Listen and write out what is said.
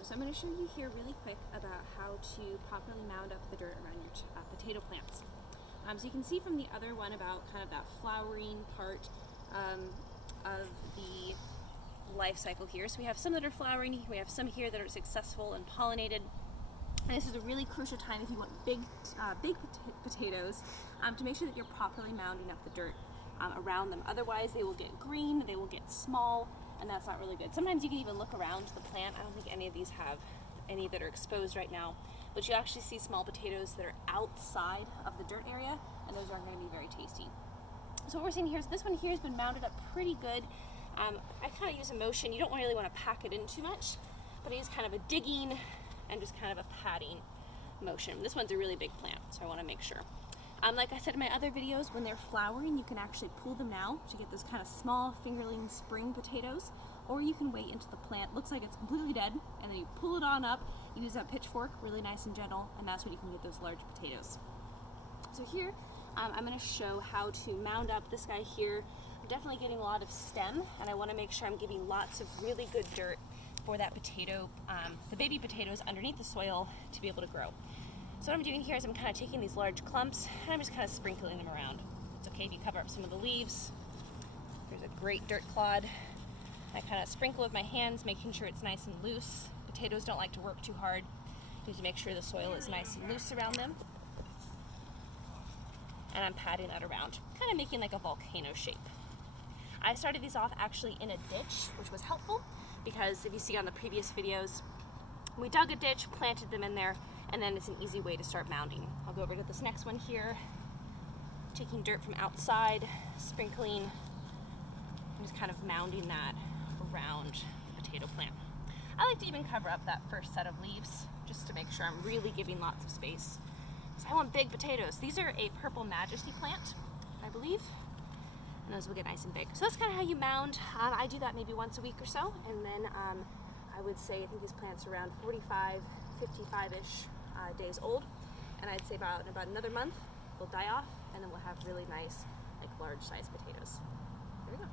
awesome. So I'm going to show you here really quick about how to properly mound up the dirt around your potato plants. So you can see from the other one about kind of that flowering part of the life cycle here. So we have some that are flowering, we have some here that are successful and pollinated. And this is a really crucial time if you want big potatoes to make sure that you're properly mounding up the dirt around them. Otherwise they will get green, they will get small, and that's not really good. Sometimes you can even look around the plant. I don't think any of these have any that are exposed right now, but you actually see small potatoes that are outside of the dirt area, and those aren't going to be very tasty. So what we're seeing here is this one here has been mounded up pretty good. I kind of use a motion. You don't really want to pack it in too much, but I use kind of a digging and just kind of a patting motion. This one's a really big plant, so I want to make sure. Like I said in my other videos, when they're flowering, you can actually pull them now to get those kind of small fingerling spring potatoes, or you can wait until the plant looks like it's completely dead, and then you pull it on up, you use that pitchfork, really nice and gentle, and that's when you can get those large potatoes. So here, I'm going to show how to mound up this guy here. I'm definitely getting a lot of stem, and I want to make sure I'm giving lots of really good dirt for that potato, the baby potatoes underneath the soil to be able to grow. So what I'm doing here is I'm kind of taking these large clumps and I'm just kind of sprinkling them around. It's okay if you cover up some of the leaves. There's a great dirt clod. I kind of sprinkle with my hands, making sure it's nice and loose. Potatoes don't like to work too hard. You need to make sure the soil is nice and loose around them. And I'm patting that around, kind of making like a volcano shape. I started these off actually in a ditch, which was helpful because if you see on the previous videos, we dug a ditch, planted them in there, and then it's an easy way to start mounding. I'll go over to this next one here, taking dirt from outside, sprinkling, and just kind of mounding that around the potato plant. I like to even cover up that first set of leaves just to make sure I'm really giving lots of space. So I want big potatoes. These are a purple majesty plant, I believe, and those will get nice and big. So that's kind of how you mound. I do that maybe once a week or so, and then I would say I think these plants are around 45, 55-ish days old, and I'd say about another month they'll die off, and then we'll have really nice, like large sized potatoes. There we go.